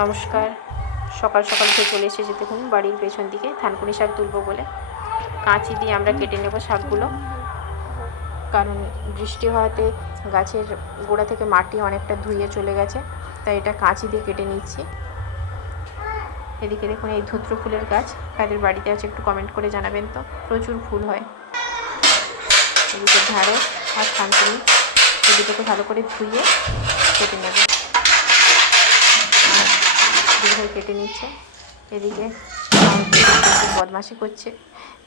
নমস্কার। সকাল সকাল উঠে চলে এসেছি দেখুন বাড়ির পেছন দিকে থানকুনি শাক তুলবো বলে। কাঁচি দিয়ে আমরা কেটে নেব শাকগুলো, কারণ বৃষ্টি হওয়াতে গাছের গোড়া থেকে মাটি অনেকটা ধুয়ে চলে গেছে, তাই এটা কাঁচি দিয়ে কেটে নিচ্ছি। এদিকে দেখুন এই ধুত্র ফুলের গাছ কাদের বাড়িতে আছে একটু কমেন্ট করে জানাবেন তো, প্রচুর ফুল হয়। এদিকে ঢ্যাঁড়স আর থানকুনি এই দুটোকে ভালো করে ধুয়ে কেটে নেব। দিদিভাই কেটে নিচ্ছে। এদিকে বদমাশি করছে,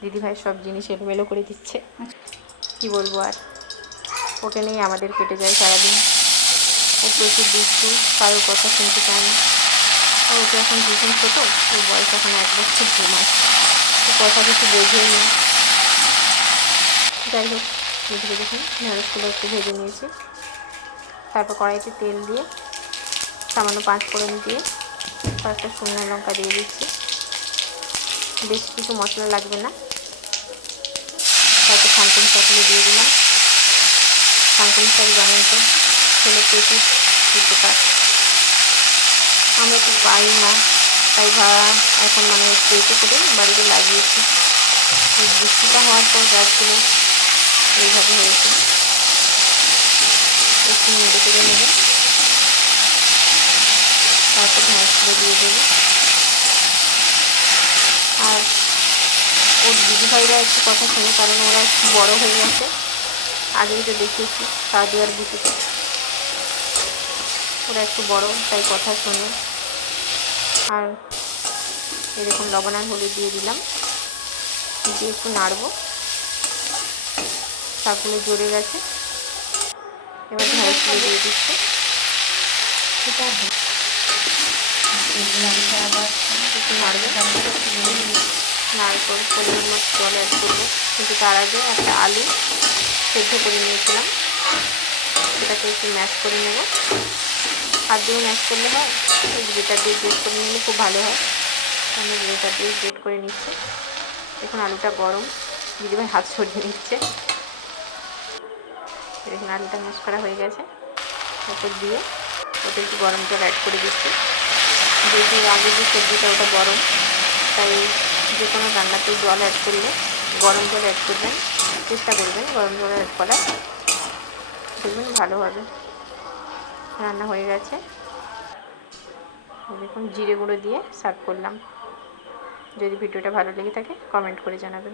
দিদিভাই সব জিনিস এলোমেলো করে দিচ্ছে। কি বলবো আর, ওকে নিয়ে আমাদের কেটে যায় সারাদিন। ও প্রচুর দুষ্টু, কারোর কথা শুনতে চায় না। আর ওকে এখন ভীষণ ছোটো, ওর বয়স এখন 1 বছর 2 মাস, ও কথা কিছু বোঝেই না। যাই হোক, এদিকে দেখুন ঢেঁড়সগুলো একটু ভেজে নিয়েছি। তারপর কড়াইতে তেল দিয়ে সামান্য 5 ফোড়ন দিয়ে কয়েকটা শুকনো লঙ্কা দিয়ে দিচ্ছি। বেশি কিছু মশলা লাগবে না। তারপর থানকুনি শাকগুলো দিয়ে দিলাম। থানকুনি শাক জানেন তো ছেলে প্রচুর উপকার, আমরা তো পাই না, তাই এখন মানে কেটে করে বাড়িতে লাগিয়েছি। এই বৃষ্টিটা হওয়ার পর গাছগুলো এইভাবে হয়েছে। একটু নেড়ে করে নেবে, তারপর ঢেঁড়সগুলো দিয়ে দেবো। আর ওর দিদিভাইরা একটু কথা শোনে, কারণ ওরা একটু বড় হয়ে গেছে। আগেই তো দেখিয়েছি সাদু আর বুটিতে, ওরা একটু বড় তাই কথা শোনে। আর এরকম লবণ আর হলুদ দিয়ে দিলাম, দিয়ে একটু নাড়বো। শাকগুলো জড়ে গেছে, এবার ঢেঁড়সগুলো দিয়ে দিচ্ছে। একটু নাড়বে, নাড়ার পর পরিমাণ মতো জল অ্যাড করবো। কিন্তু তার আগে একটা আলু সেদ্ধ করে নিয়েছিলাম, সেটাকে একটু ম্যাশ করে নেব। হাত দিয়ে ম্যাশ করলে হয়, গ্রেটার দিয়ে গ্রেট করে নিলে খুব ভালো হয়। আমি গ্রেটার দিয়ে গ্রেট করে নিচ্ছি। দেখুন আলুটা গরম, দিদিভাই হাত সরিয়ে নিচ্ছে। দেখুন আলুটা ম্যাশ করা হয়ে গেছে। তারপর দিয়ে ওতে একটু গরম জল অ্যাড করে দিচ্ছি। যেহেতু আগে যে সবজিটা ওটা গরম, তাই যে কোনো রান্নাতে জল অ্যাড করলে গরম জল অ্যাড করবেন, চেষ্টা করবেন গরম জল অ্যাড করার, দেখবেন ভালো হবে। রান্না হয়ে গেছে, দেখুন জিরে গুঁড়ো দিয়ে সার্ভ করলাম। যদি ভিডিওটা ভালো লেগে থাকে কমেন্ট করে জানাবেন।